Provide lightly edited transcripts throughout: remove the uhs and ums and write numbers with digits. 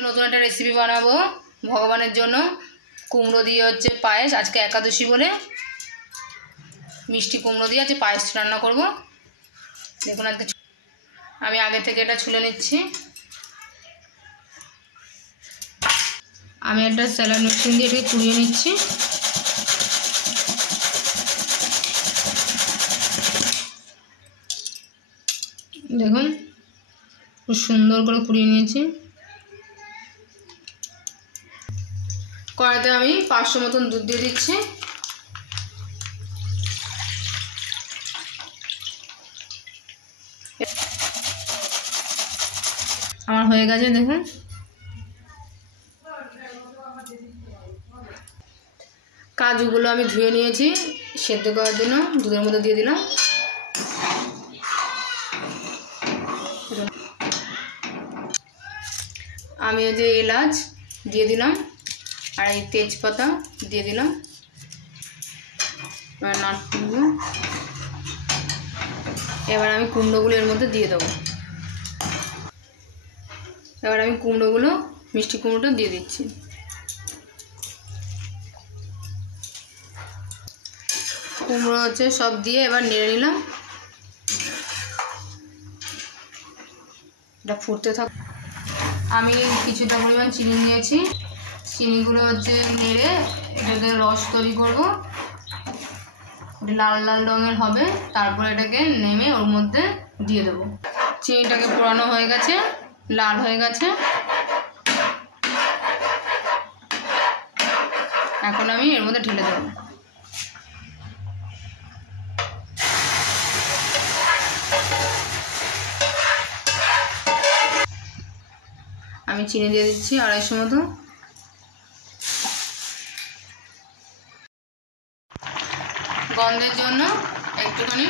নতুন একটা রেসিপি বানাবো ভগবানের জন্য। কুমড়ো দিয়ে হচ্ছে পায়েস, আজকে একাদশী বলে মিষ্টি কুমড়ো দিয়ে আজকে পায়েস রান্না করব। দেখুন আজকে আমি আগে থেকে এটা ছুলে নিচ্ছি। আমি একটা স্যালাড মেশিন দিয়ে এটাকে কুড়িয়ে নিচ্ছি। দেখুন খুব সুন্দর করে কুড়িয়ে নিয়েছি। কড়াইতে আমি 500 মতন দুধ দিয়ে দিচ্ছি। আমার হয়ে গেছে দেখুন। কাজুগুলো আমি ধুয়ে নিয়েছি সেদ্ধ করার জন্য, দুধের মধ্যে দিয়ে দিলাম। আমি এই যে এলাচ দিয়ে দিলাম আর এই তেজপাতা দিয়ে দিলাম। এবার আমি কুমড়োগুলো এর মধ্যে দিয়ে দেবো। এবার আমি কুমড়োগুলো, মিষ্টি কুমড়োটা দিয়ে দিচ্ছি। কুমড়ো হচ্ছে সব দিয়ে এবার নেড়ে নিলাম। এটা ফুটতে থাক। আমি কিছুটা পরিমাণ চিনি নিয়েছি, চিনিগুলো হচ্ছে নেড়ে এটাকে রস তৈরি করবো। লাল লাল রঙের হবে, তারপর এটাকে নেমে ওর মধ্যে দিয়ে দেবো। চিনিটাকে পোড়ানো হয়ে গেছে, লাল হয়ে গেছে। এখন আমি এর মধ্যে ঢেলে দেবো। আমি চিনি দিয়ে দিচ্ছি 250 মতো। গন্ধের জন্য একটুখানি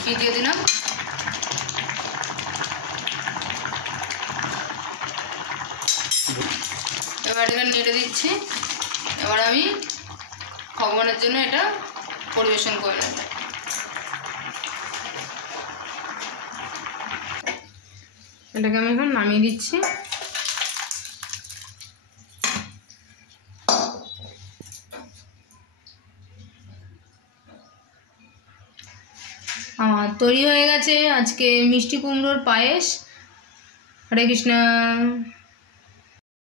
ঘি দিয়ে দিলাম। এবার এটা নেড়ে দিচ্ছি। এবার আমি ভগবানের জন্য এটা পরিবেশন করে নেব। এটাকে আমি এখন নামিয়ে দিচ্ছি। আমার তৈরি হয়ে গেছে আজকে মিষ্টি কুমড়োর পায়েস। হরে কৃষ্ণ।